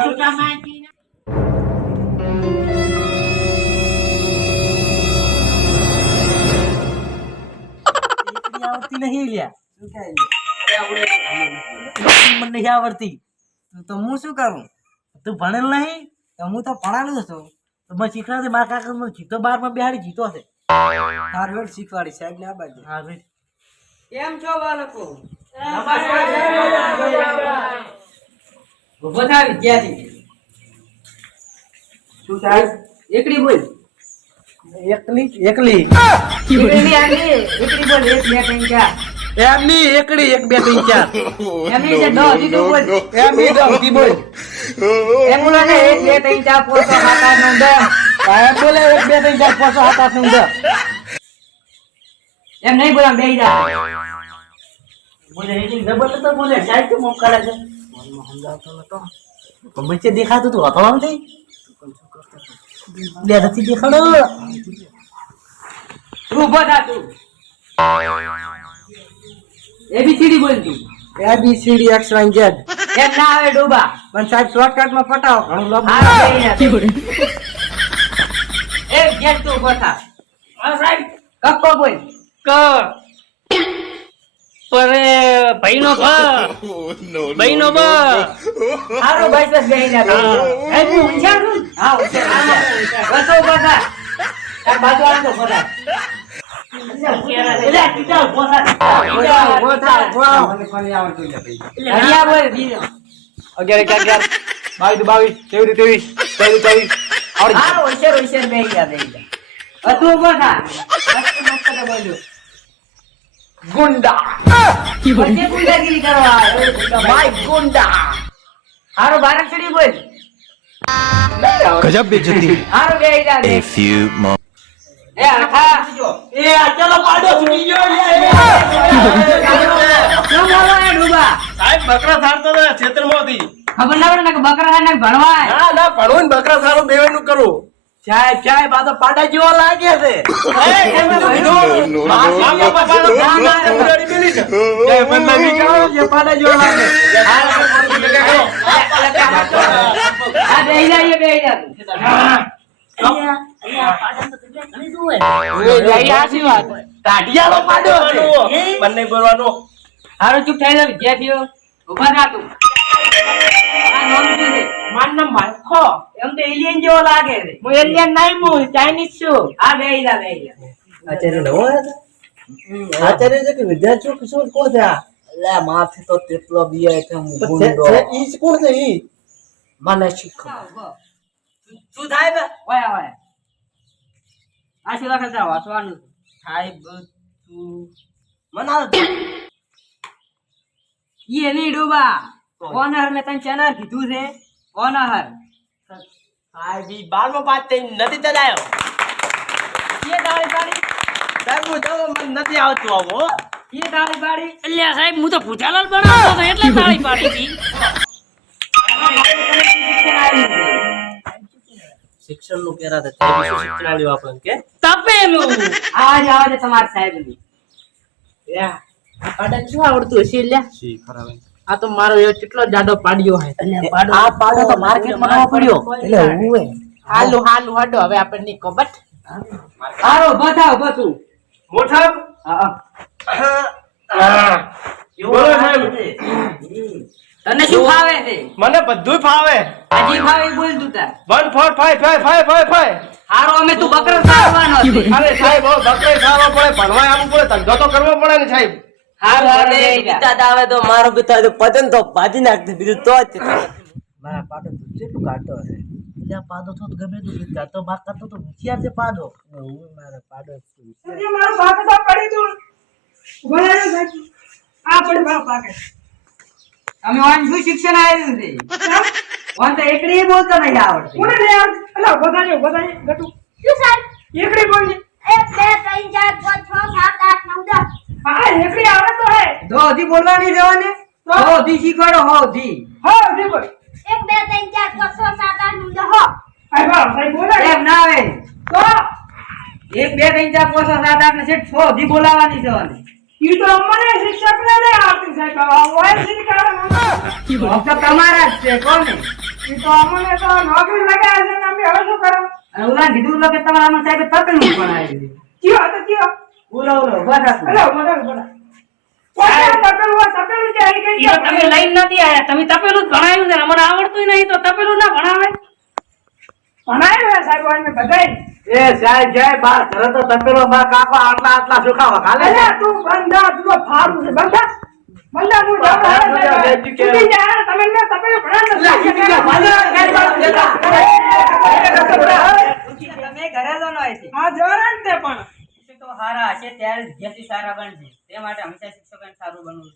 આવડતી નહીં લ્યા. મને નહીં આવડતી તો હું શું કરું? તું ભણેલ નહીં તો હું તો ભણાલું છું. તો મને શીખડા મારા કાકા મને જીતો 12 માં બેહાડી જીતો છે. તાર વેડ શીખવાડી સાહેબ ને આ બાજુ. હા ભાઈ કેમ છો બાળકો? ઉભો થા વિદ્યાર્થી. શું સાહેબ? એકડી બોલ. એકલી એકલી આની એકલી બોલ. 1 2 3 4 એમની એકડી 1 2 3 4 એમની જે દો દીધું બોલ. એમની દોતી બોલ. એમ બોલો ને 1 2 3 4 5 6 7 8 9 10 સાહેબ બોલે 1 2 3 4 5 6 7 8 9 10 એમ નહીં બોલા બેહી જા. બોલે એ જબર તો બોલે સાહેબ તો મોક કરે છે. મનમાં સમજાવતો નતો પણ મને દેખાતું તું હતો આમ થઈ લે નથી દેખાડો. તું ઉભો થા તું. ABCD બોલ તું. ABCD X Y Z એમ ના આવે ડોબા. પણ સાહેબ શોર્ટકટ માં પટાવો ઘણું લાંબુ. હા બેહી જા. એ ગેટ તું ઉભો થા. હા સાહેબ કક્કો બોલ. ક પરે ભાઈનો ભ ભાઈનો બ હારો બસ બસ બેહી જા. એ તું હોશિયાર છું? હા હોશિયાર. બસ ઉભો થા. તાર બાજુ આવ તો ફરા. એટલે ટીચર બોથા મને કોની આવડતું લે ભાઈ. હરિયા બોલ બીજો. 11 22 23 હા હોશિયાર બેહી જા બેહી જા. તું ઉભો થા. મસ્ત મસ્ત તો બોલ્યો. ગુંડા પછી ગુંડાગીરી કરવા આવ્યો. માય ગુંડા હારો બારાકડી બોલ. गजब बेइज्जती હારો બેહી જા a બે. few moments એ આખા એ આ ચલો પાડો છૂટી ગયો કેમ બોલો એ ડૂબા? સાહેબ બકરા સારતો હતા ક્ષેત્રમાંથી. ખબર ના પડે ને કે બકરા ખાને ભણવાય. ના ના ભણવું ને બકરા સારો બેવાનું કરું. સાહેબ આ તો પાડા જેવો લાગે છે. જે પાડા જેવો લાગે. આ બેહી જા એ બેહી જા. કાઢિયાનો પાડો છે. બંને બોલવાનો. હારો ચૂપ થઈ જા વિદ્યાર્થીઓ. ઉભા થા તું. આ નામ શું છે? મારું નામ માલખો. એમ તો એલિયન જેવો લાગે છે. હું એલિયન નહીં હું ચાઇનીઝ છું. આ બેહી જા બેહી જા. આચાર્ય નવો આચાર્ય છે કે વિદ્યાર્થીઓ કિશોર કોણ છે આ? લે માથે તો તેટલો બીએ કે હું ગુંડો. ઈ કોણ છે ઈ? મને શીખો. શું થાય બે? ઓય ઓય. આ શું લખે છે વાંચવાનું? સાહેબ તું મના ઈ નહીં ડૂબા. ઓનર મેં તને ચેનલ કીધું છે. ઓનર. સાહેબ ઈ 12મો પાસ થઈ નથી ચલાયો. કે દાળી પાડી? સાહેબ હું તો મને નથી આવતું આવું હો. કે દાળી પાડી? અલ્યા સાહેબ હું તો પૂછાલાલ બનાવતો હતો એટલે તાળી પાડી હતી. શિક્ષણ નું કેરા છે શિક્ષણ આલ્યું આપણને કે તપેલું આવાજ તમારા સાહેબ ની. પાડા શું આવડતું હશે લ્યા? આ તો મારો એ કેટલો જાડો પાડ્યો હે. આ પાડો તો માર્કેટમાં નવો પડ્યો. એટલે હું હાલું હાડો હવે આપણે ની કબટ હારો બતાવ બતું. મોટા હા. બોલો સાહેબ. તને શું ફાવે છે? મને બધું ફાવે. હજી ફાવે બોલ તું તાર. 1 4 5 5 5 5 5 હારો અમે તું બકરા સારવાનો છે. અરે સાહેબ હવે બકરે સારવો પડે ભણવા આવવું પડે ધંધો તો કરવો પડે ને સાહેબ. હારો હારો બેહી જા. પિતા આવે તો મારો પિતા તો પતન તો ભાજી નાખતે બીજું તો જ મારા પાડો કેટલું કાઢતો હશે. એટલે પાડો તો ગમે તું કાઢતો માર કરતો તો હોશિયાર છે પાડો. હું મારા પાડો મારો પાકે તો પડી તું. બોલાયો સાહેબ. આ પડી મારો પાકે. અમે ઓન શું શિક્ષણ આવેલું છે? ઓન તો એકડી બોલતો નહીં આવડતું. કોને લે આ અલા બધાને ગટુ શું સાહેબ? એકડી બોલની 1 2 3 4 5 6 7 8 9 10. હા એકડી આવડે તો હે દો દી બોલવાની જવાને. દો દી શીખવાડો હો દી. હા દેખો 1 2 3 4 5 6 7 8 9 10 હો. આય બા સાહેબ બોલે એમ ના આવે. તો 1 2 3 4 5 6 7 8 ને સેટ 6 દી બોલાવાની જવાને. ઈ તો અમને શિક્ષક ને આપી સાહેબ આ ઓય શીખવાડે મને તો તમારા જ છે કોને? ઈ તો અમને તો નોકરી લગાવ્યા છે ને અમે હવે શું કરો? અને ઓલા કીધું કે તમારા આમાં સાહેબ તપેલું ભણાવી દીધું. કયો હતો કયો? ઓલો બસ અલે બોલા બોલા. કોઈ તપેલું હોય, તપેલું છે અહીં કઈ ઈ તો તમે લઈને નથી આયા, તમે તપેલું જ ભણાવ્યું છે ને અમને આવડતું નહીં તો તપેલું ના ભણાવે. ભણાવ્યું હે સાહેબ અમે બધાય. એ સાહેબ જય બાર ઘરે તો તપેલો બાર કાકો આટલા આટલા સુખાવા ખાલે અલે તું બંધા, તું તો ફાડું છે બંધા. બંધા હું જાઉં બંધા, હાલે બંધા, છે. બેટી કે- ઉઠી જા, તમે ને તપેલું ભણાવ્યું નથી. તમે ઘરે જ ન હોય આ જોરણ તે પણ તો હારા હશે ત્યારે જ જેથી સારા બનશે તે માટે હંમેશા શિક્ષકોને સારું બનવું